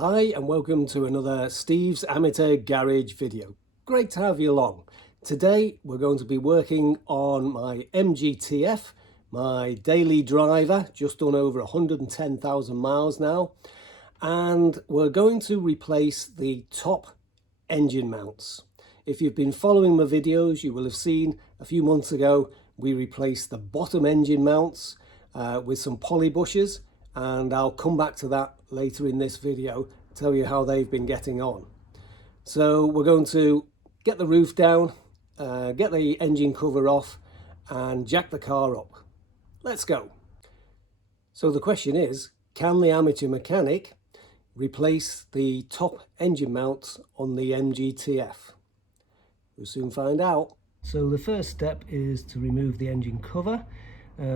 Hi and welcome to another Steve's Amateur Garage video. Great to have you along. Today we're going to be working on my MGTF, my daily driver, just done over 110,000 miles now. And we're going to replace the top engine mounts. If you've been following my videos, you will have seen a few months ago we replaced the bottom engine mounts with some poly bushes, and I'll come back to that later in this video, tell you how they've been getting on. So we're going to get the roof down, get the engine cover off and jack the car up. Let's go. So the question is, can the amateur mechanic replace the top engine mounts on the MGTF? We'll soon find out. So the first step is to remove the engine cover.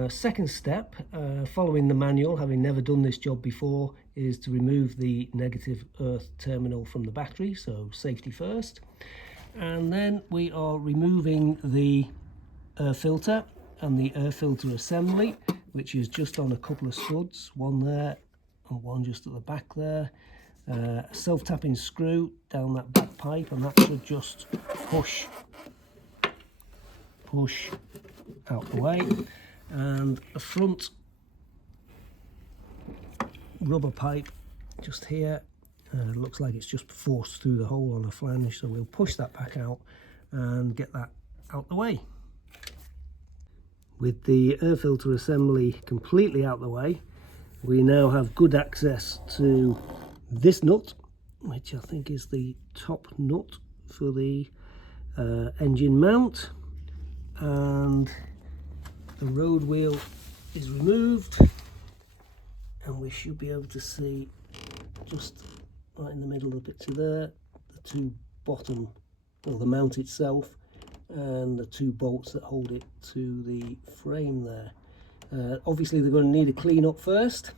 Second step, following the manual, having never done this job before, is to remove the negative earth terminal from the battery, so safety first. And then we are removing the air filter and the air filter assembly, which is just on a couple of studs, one there and one just at the back there. A self-tapping screw down that back pipe, and that should just push out the way. And a front rubber pipe just here, looks like it's just forced through the hole on a flange, so we'll push that back out and get that out the way. With the air filter assembly completely out the way, we now have good access to this nut, which I think is the top nut for the engine mount, and the road wheel is removed, and we should be able to see just right in the middle of the picture there the two bottom, well, the mount itself and the two bolts that hold it to the frame there. Obviously they're going to need a clean up first,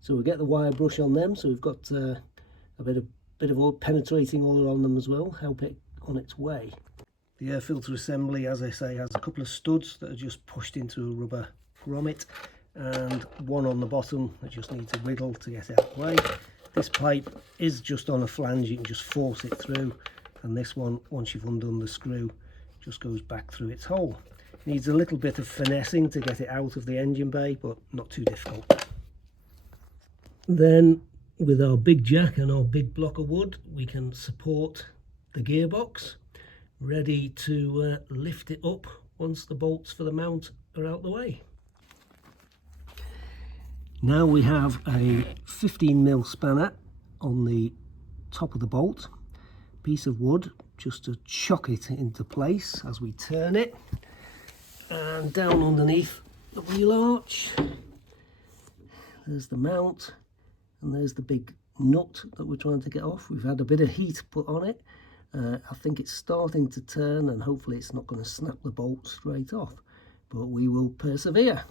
so we'll get the wire brush on them, so we've got a bit of oil, penetrating oil on them as well, help it on its way. The air filter assembly, as I say, has a couple of studs that are just pushed into a rubber grommet, and one on the bottom that just needs a wiggle to get out of the way. This pipe is just on a flange, you can just force it through, and this one, once you've undone the screw, just goes back through its hole. Needs a little bit of finessing to get it out of the engine bay, but not too difficult. Then with our big jack and our big block of wood, we can support the gearbox, ready to lift it up once the bolts for the mount are out the way. Now we have a 15mm spanner on the top of the bolt, piece of wood just to chock it into place as we turn it, and down underneath the wheel arch there's the mount, and there's the big nut that we're trying to get off. We've had a bit of heat put on it. I think it's starting to turn, and hopefully it's not going to snap the bolt straight off, but we will persevere.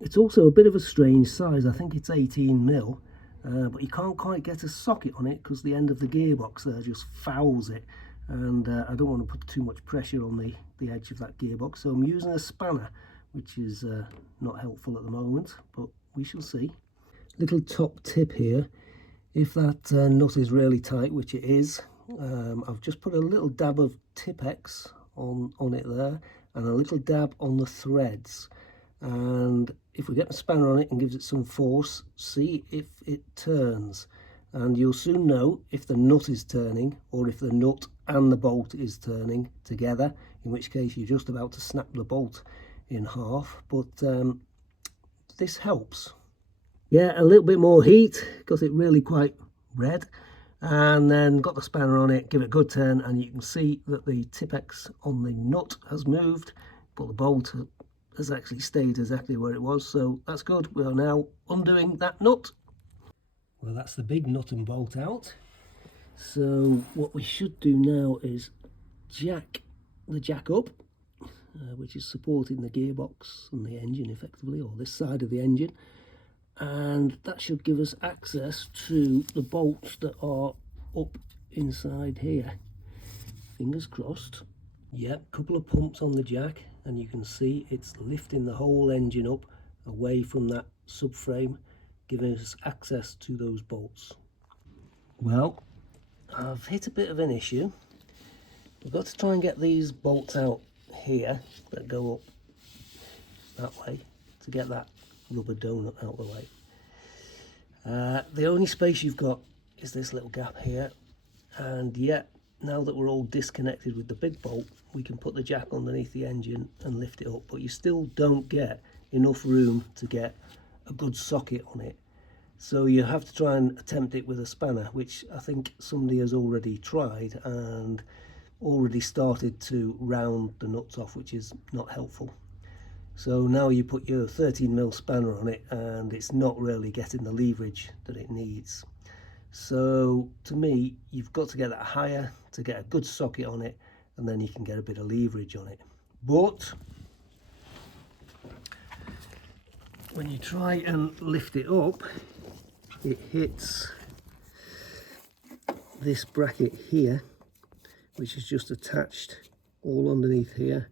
It's also a bit of a strange size. I think it's 18mm, but you can't quite get a socket on it because the end of the gearbox there just fouls it, and I don't want to put too much pressure on the edge of that gearbox, so I'm using a spanner, which is not helpful at the moment, but we shall see. Little top tip here, if that nut is really tight, which it is, I've just put a little dab of Tipex on it there, and a little dab on the threads, and if we get the spanner on it and gives it some force, see if it turns, and you'll soon know if the nut is turning or if the nut and the bolt is turning together, in which case you're just about to snap the bolt in half. But this helps. Yeah, a little bit more heat, got it really quite red, and then got the spanner on it, give it a good turn, and you can see that the Tipex on the nut has moved, but the bolt has actually stayed exactly where it was, so that's good. We are now undoing that nut. Well, that's the big nut and bolt out. So what we should do now is jack the jack up, which is supporting the gearbox and the engine effectively, or this side of the engine, and that should give us access to the bolts that are up inside here. Fingers crossed. Yep, couple of pumps on the jack, and you can see it's lifting the whole engine up away from that subframe, giving us access to those bolts. Well, I've hit a bit of an issue. We've got to try and get these bolts out here that go up that way to get that rubber donut out of the way. The only space you've got is this little gap here, and yet now that we're all disconnected with the big bolt, we can put the jack underneath the engine and lift it up, but you still don't get enough room to get a good socket on it. So you have to try and attempt it with a spanner, which I think somebody has already tried and already started to round the nuts off, which is not helpful. So now you put your 13mm spanner on it and it's not really getting the leverage that it needs. So to me, you've got to get that higher to get a good socket on it, and then you can get a bit of leverage on it. But when you try and lift it up, it hits this bracket here, which is just attached all underneath here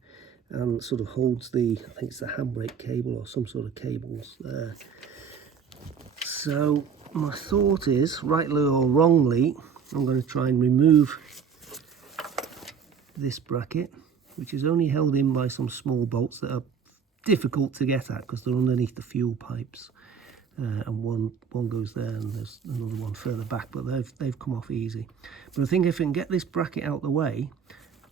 and sort of holds the, I think it's the handbrake cable or some sort of cables there. So my thought is, rightly or wrongly, I'm going to try and remove this bracket, which is only held in by some small bolts that are difficult to get at because they're underneath the fuel pipes. And one goes there and there's another one further back, but they've come off easy. But I think if I can get this bracket out the way,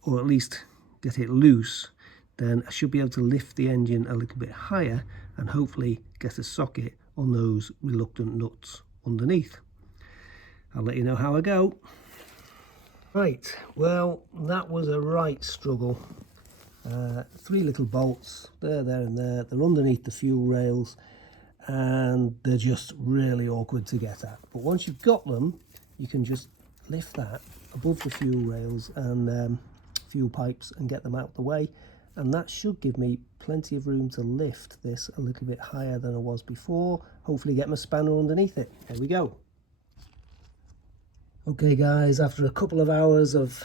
or at least get it loose, then I should be able to lift the engine a little bit higher and hopefully get a socket on those reluctant nuts underneath. I'll let you know how I go. Right, well, that was a right struggle. 3 little bolts, there and there. They're underneath the fuel rails, and they're just really awkward to get at. But once you've got them, you can just lift that above the fuel rails and fuel pipes and get them out the way, and that should give me plenty of room to lift this a little bit higher than I was before. Hopefully get my spanner underneath it. There we go. Okay guys, after a couple of hours of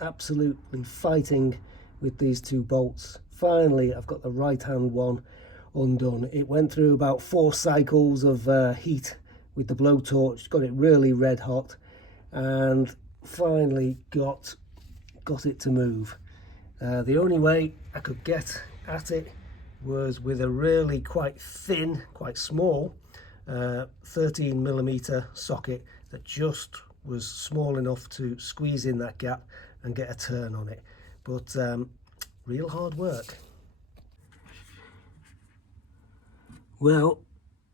absolutely fighting with these 2 bolts, finally I've got the right hand one undone. It went through about 4 cycles of heat with the blowtorch, got it really red hot, and finally got it to move. The only way I could get at it was with a really quite thin, quite small 13mm socket that just was small enough to squeeze in that gap and get a turn on it. But real hard work. Well,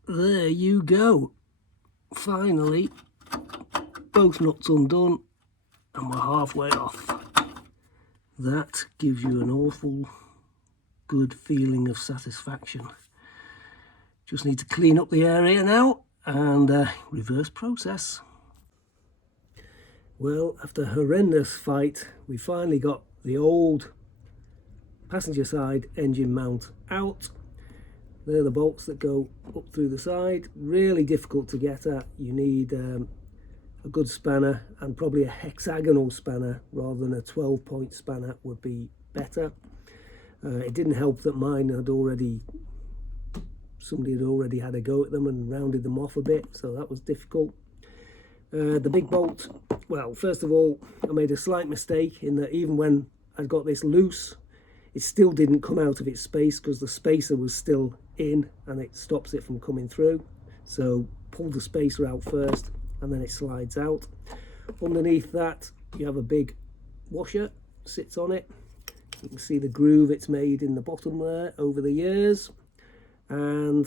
there you go. Finally, both nuts undone and we're halfway off. That gives you an awful good feeling of satisfaction. Just need to clean up the area now and reverse process. Well, after a horrendous fight, we finally got the old passenger side engine mount out. They're the bolts that go up through the side. Really difficult to get at. You need a good spanner, and probably a hexagonal spanner rather than a 12-point spanner would be better. It didn't help that mine had somebody had already had a go at them and rounded them off a bit, so that was difficult. The big bolt, well, first of all, I made a slight mistake in that even when I got this loose, it still didn't come out of its space because the spacer was still in and it stops it from coming through. So pull the spacer out first and then it slides out. Underneath that you have a big washer, sits on it. You can see the groove it's made in the bottom there over the years. And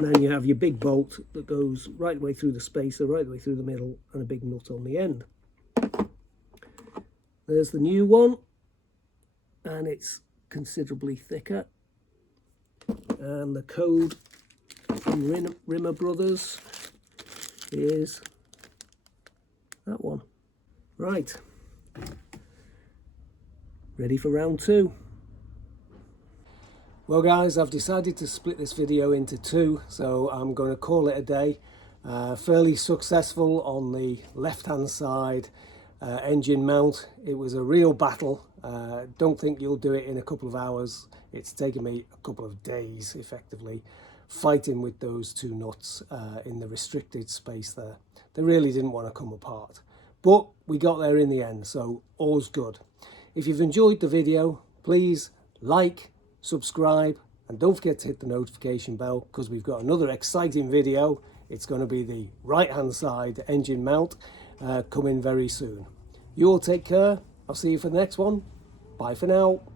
then you have your big bolt that goes right the way through the spacer, right the way through the middle, and a big nut on the end. There's the new one, and it's considerably thicker. And the code from Rimmer Brothers is that one. Right, ready for round 2. Well guys, I've decided to split this video into 2, so I'm going to call it a day. Fairly successful on the left hand side engine mount. It was a real battle. Don't think you'll do it in a couple of hours. It's taken me a couple of days effectively fighting with those two nuts in the restricted space there. They really didn't want to come apart. But we got there in the end, so all's good. If you've enjoyed the video, please like, subscribe, and don't forget to hit the notification bell, because we've got another exciting video. It's going to be the right-hand side engine mount coming very soon. You all take care. I'll see you for the next one. Bye for now.